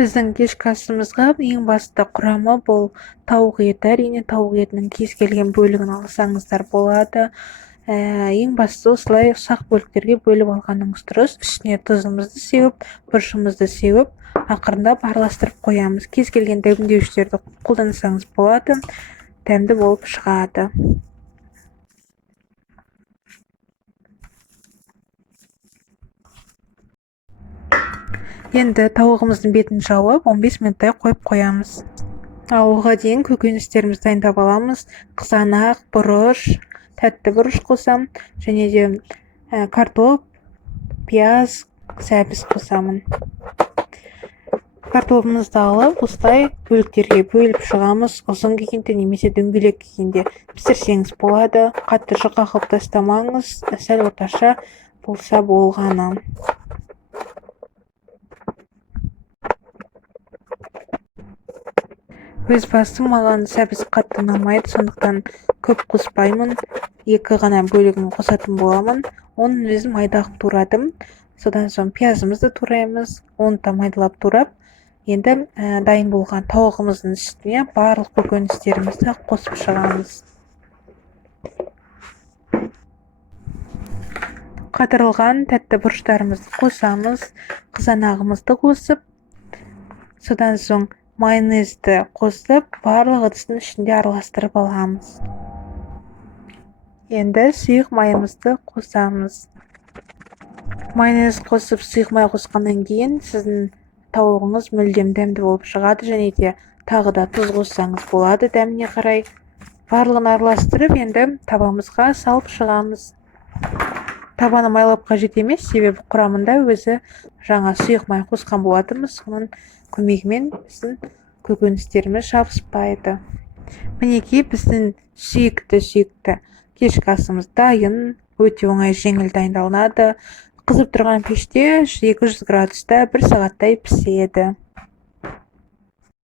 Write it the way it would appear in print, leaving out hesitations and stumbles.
Біздің кешкі асымызға ең басты құрамы бұл тауық еті. Әрине тауық етінің кез келген бөлігін алсаңыздар болады. Ең бастысы осылай ұсақ бөліктерге бөліп алғаныңыз дұрыс. Үстіне тұзымызды сеуіп, бұрышымызды сеуіп, ақырындап араластырып қоямыз. Кез келген дәмдеуіштерді қолдансаңыз болады, дәмді болып шығады. Енді тауығымыздың бетін жауып 15 минуттай қойып қоямыз. Ал оған дейін көкөністерімізді дайындап аламыз. Қызанақ, бұрыш, тәтті бұрыш қосам, және де картоп, пияз, сәбіз қосамын. Картопымызды алып, осылай бөліктерге бөліп шығамыз. Ұзын келгенде немесе дөңгелек келгенде пісірсеңіз болады. Қатты жұқа қылып тастамаңыз, сәл орташа болса болғаны. Өз басым маған сәбіз қатты ұнамайды, сондықтан көп қоспаймын. 2 ғана бөлігін қосатын боламын. Оның өзін майдақ турадым. Содан соң пиязымызды тураймыз. Оны да майдалап турап, енді дайын болған тауығымыздың үстіне барлық көкөністерімізді қосып шығамыз. Қатырылған тәтті бұрыштарымызды қосамыз. Қызанағымызды қосып, содан соң майонезді қосып, барлық ыдыстың ішінде араластырып аламыз. Енді сұйық майымызды қосамыз. Майонез қосып, сұйық май қосқаннан кейін сіздің тауығыңыз мүлдем дәмді болып шығады, және де тағы да тұз қоссаңыз болады дәміне қарай. Барлығын араластырып, енді табамызға салып шығамыз. Табаны майлап қажет емес, себебі құрамында өзі жаңа сұйық май қосқан болатынбыз, соның көмегімен біздің көкөністеріміз жабыспайды. Мінекей біздің сүйікті кешкі асымыз дайын, өте оңай, жеңіл дайындалынады. Қызып тұрған пеште 200 градуста 1 сағаттай піседі.